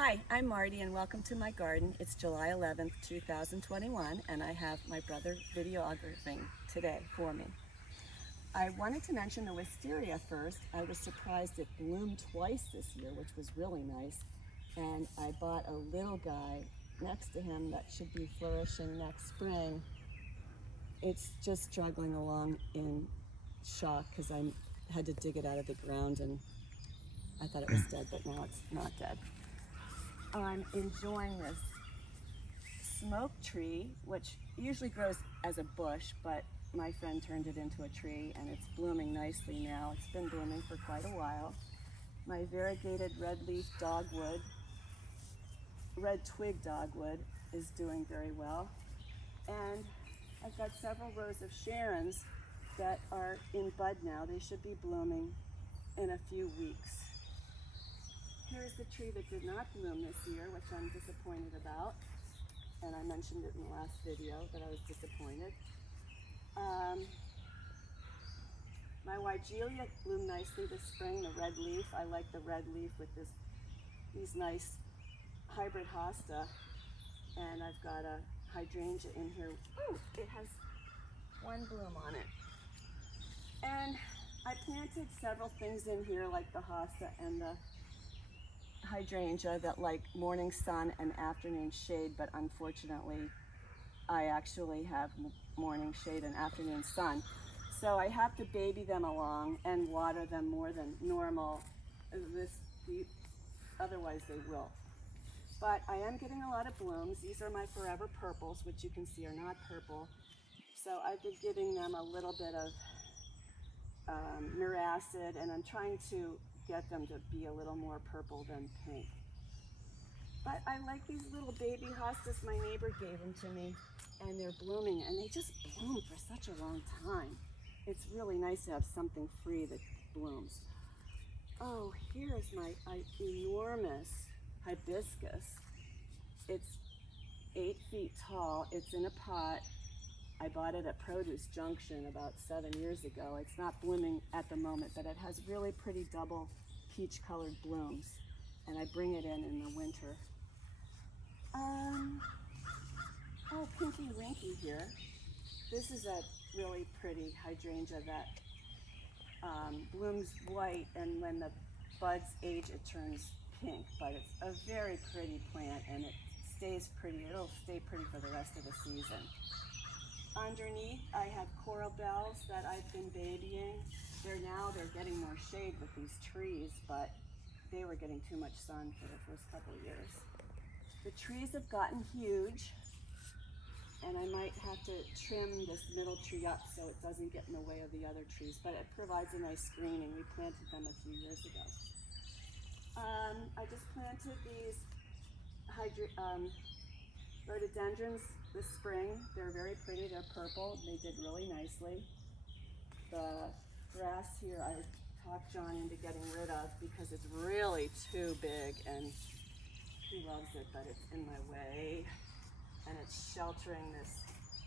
Hi, I'm Marty and welcome to my garden. It's July 11th, 2021 and I have my brother videographing today for me. I wanted to mention the wisteria first. I was surprised it bloomed twice this year, which was really nice. And I bought a little guy next to him that should be flourishing next spring. It's just struggling along in shock because I had to dig it out of the ground and I thought it was dead, but now it's not dead. I'm enjoying this smoke tree, which usually grows as a bush, but my friend turned it into a tree and it's blooming nicely now. It's been blooming for quite a while. My variegated red leaf dogwood, red twig dogwood is doing very well. And I've got several rows of Sharons that are in bud now. They should be blooming in a few weeks. Here's the tree that did not bloom this year, which I'm disappointed about. And I mentioned it in the last video that I was disappointed. My Weigelia bloomed nicely this spring, the red leaf. I like the red leaf with these nice hybrid hosta. And I've got a hydrangea in here. Ooh, it has one bloom on it. And I planted several things in here like the hosta and the hydrangea that like morning sun and afternoon shade, but unfortunately I actually have morning shade and afternoon sun. So I have to baby them along and water them more than normal. Otherwise they will. But I am getting a lot of blooms. These are my forever purples, which you can see are not purple. So I've been giving them a little bit of muracid, and I'm trying to get them to be a little more purple than pink. But I like these little baby hostas. My neighbor gave them to me, and they're blooming, and they just bloom for such a long time. It's really nice to have something free that blooms. Oh, here's my enormous hibiscus. It's 8 feet tall. It's in a pot. I bought it at Produce Junction about 7 years ago. It's not blooming at the moment, but it has really pretty double peach-colored blooms, and I bring it in the winter. Oh, Pinky Winky here. This is a really pretty hydrangea that blooms white, and when the buds age, it turns pink, but it's a very pretty plant, and it stays pretty. It'll stay pretty for the rest of the season. Underneath, I have coral bells that I've been babying. They're getting more shade with these trees, but they were getting too much sun for the first couple of years. The trees have gotten huge, and I might have to trim this middle tree up so it doesn't get in the way of the other trees, but it provides a nice screening. We planted them a few years ago. I just planted these rhododendrons this spring. They're very pretty. They're purple. They did really nicely. The grass here I talked John into getting rid of because it's really too big, and he loves it, but it's in my way. And it's sheltering this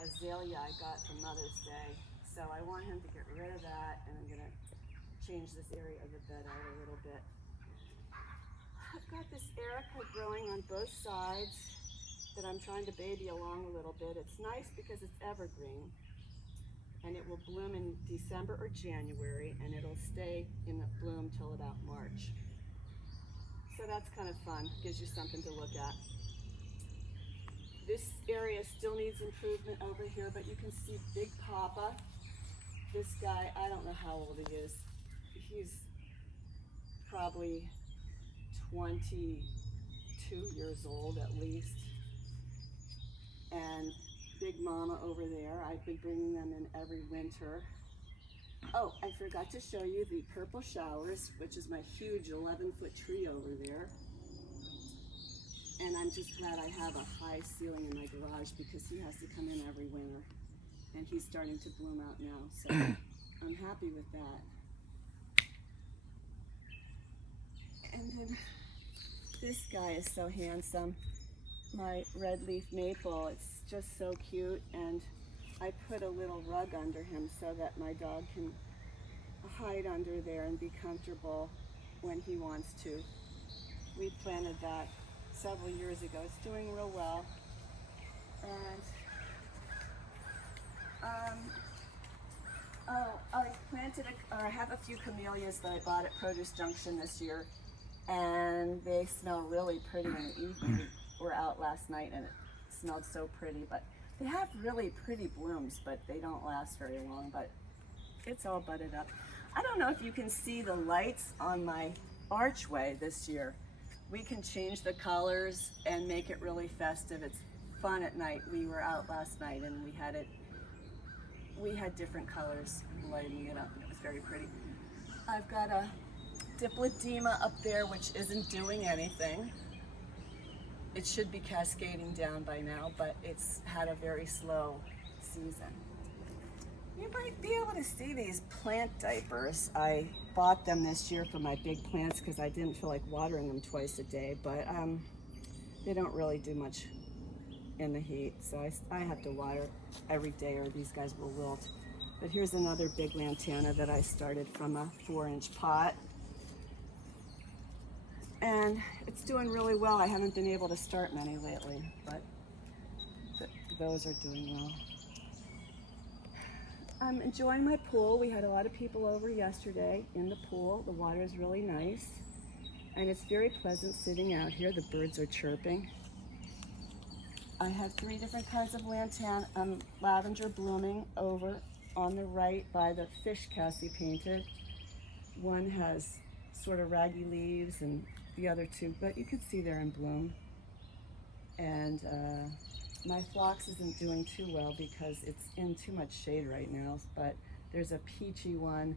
azalea I got from Mother's Day. So I want him to get rid of that, and I'm going to change this area of the bed out a little bit. I've got this erica growing on both sides that I'm trying to baby along a little bit. It's nice because it's evergreen, and it will bloom in December or January, and it'll stay in the bloom till about March. So that's kind of fun, gives you something to look at. This area still needs improvement over here, but you can see Big Papa. This guy, I don't know how old he is. He's probably 22 years old at least. And Big Mama over there, I've been bringing them in every winter. Oh, I forgot to show you the purple showers, which is my huge 11-foot tree over there. And I'm just glad I have a high ceiling in my garage because he has to come in every winter. And he's starting to bloom out now, so I'm happy with that. And then this guy is so handsome. My red leaf maple, it's just so cute, and I put a little rug under him so that my dog can hide under there and be comfortable when he wants to. We planted that several years ago. It's doing real well. And I planted, or I have a few camellias that I bought at Produce Junction this year, and they smell really pretty in the evening. We were out last night and it smelled so pretty, but they have really pretty blooms, but they don't last very long, but it's all budded up. I don't know if you can see the lights on my archway this year. We can change the colors and make it really festive. It's fun at night. We were out last night and we had different colors lighting it up, and it was very pretty. I've got a Diplodema up there which isn't doing anything. It should be cascading down by now, but it's had a very slow season. You might be able to see these plant diapers. I bought them this year for my big plants because I didn't feel like watering them twice a day, but they don't really do much in the heat, so I have to water every day or these guys will wilt. But here's another big lantana that I started from a 4-inch pot. And it's doing really well. I haven't been able to start many lately, but those are doing well. I'm enjoying my pool. We had a lot of people over yesterday in the pool. The water is really nice, and it's very pleasant sitting out here. The birds are chirping. I have 3 different kinds of lavender blooming over on the right by the fish Cassie painted. One has sort of raggy leaves and the other 2, but you can see they're in bloom. And my phlox isn't doing too well because it's in too much shade right now, but there's a peachy one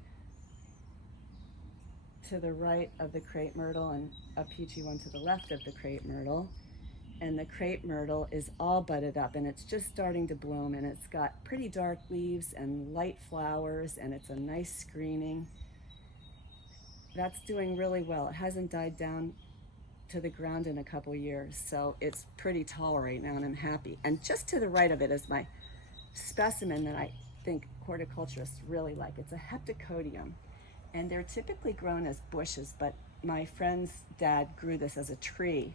to the right of the crepe myrtle and a peachy one to the left of the crepe myrtle. And the crepe myrtle is all budded up and it's just starting to bloom, and it's got pretty dark leaves and light flowers, and it's a nice screening. That's doing really well. It hasn't died down to the ground in a couple years, so it's pretty tall right now, and I'm happy. And just to the right of it is my specimen that I think horticulturists really like. It's a heptacodium, and they're typically grown as bushes, but my friend's dad grew this as a tree.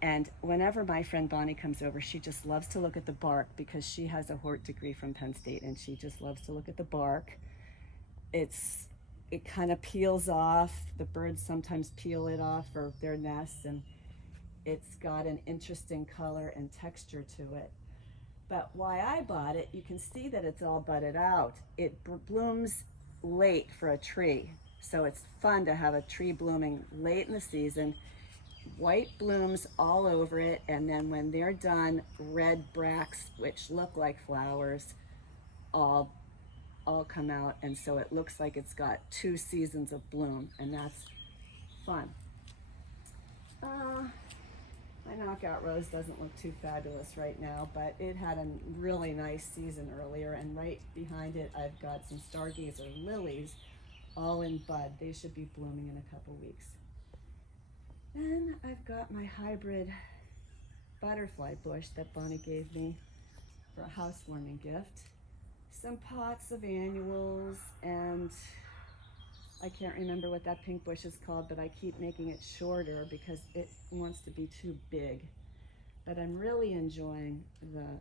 And whenever my friend Bonnie comes over, she just loves to look at the bark because she has a hort degree from Penn State, and she just loves to look at the bark. It kind of peels off. The birds sometimes peel it off for their nests, and it's got an interesting color and texture to it. But why I bought it, you can see that it's all budded out. It blooms late for a tree, so it's fun to have a tree blooming late in the season. White blooms all over it, and then when they're done, red bracts, which look like flowers, all come out, and so it looks like it's got 2 seasons of bloom, and that's fun. My knockout rose doesn't look too fabulous right now, but it had a really nice season earlier, and right behind it I've got some stargazer lilies all in bud. They should be blooming in a couple weeks. Then I've got my hybrid butterfly bush that Bonnie gave me for a housewarming gift. Some pots of annuals, and I can't remember what that pink bush is called, but I keep making it shorter because it wants to be too big. But I'm really enjoying the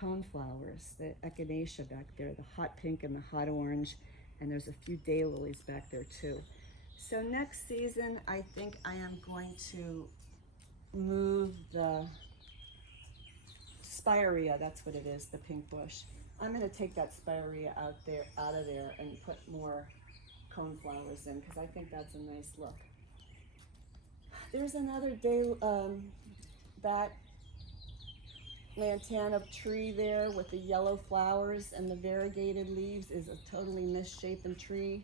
coneflowers, the echinacea back there, the hot pink and the hot orange, and there's a few daylilies back there too. So next season, I think I am going to move the spirea, that's what it is, the pink bush. I'm going to take that spirea out of there and put more coneflowers in because I think that's a nice look. There's another bat lantana tree there with the yellow flowers, and the variegated leaves is a totally misshapen tree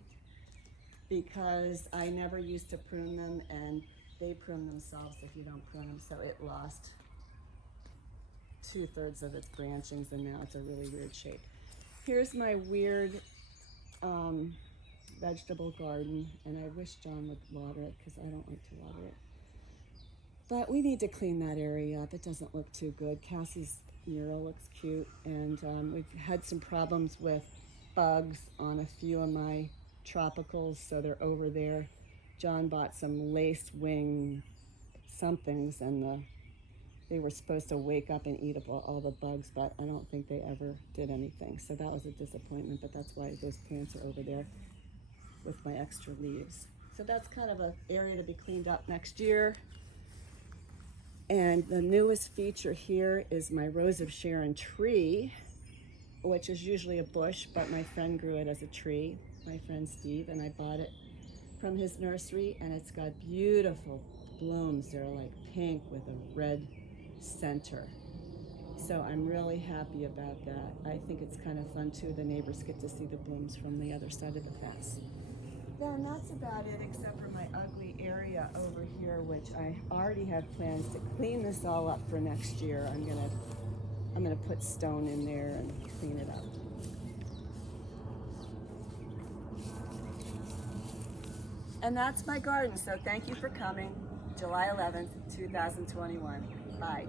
because I never used to prune them, and they prune themselves if you don't prune them, so it lost 2/3 of its branchings, and now it's a really weird shape. Here's my weird vegetable garden, and I wish John would water it because I don't like to water it. But we need to clean that area up. It doesn't look too good. Cassie's mural looks cute, and we've had some problems with bugs on a few of my tropicals, so they're over there. John bought some lace wing somethings, and they were supposed to wake up and eat up all the bugs, but I don't think they ever did anything. So that was a disappointment, but that's why those plants are over there with my extra leaves. So that's kind of an area to be cleaned up next year. And the newest feature here is my Rose of Sharon tree, which is usually a bush, but my friend grew it as a tree, my friend Steve, and I bought it from his nursery, and it's got beautiful blooms. They're like pink with a red center. So I'm really happy about that. I think it's kind of fun too. The neighbors get to see the blooms from the other side of the fence. Then that's about it, except for my ugly area over here, which I already have plans to clean this all up for next year. I'm gonna put stone in there and clean it up. And that's my garden, so thank you for coming. July 11th, 2021. Bye.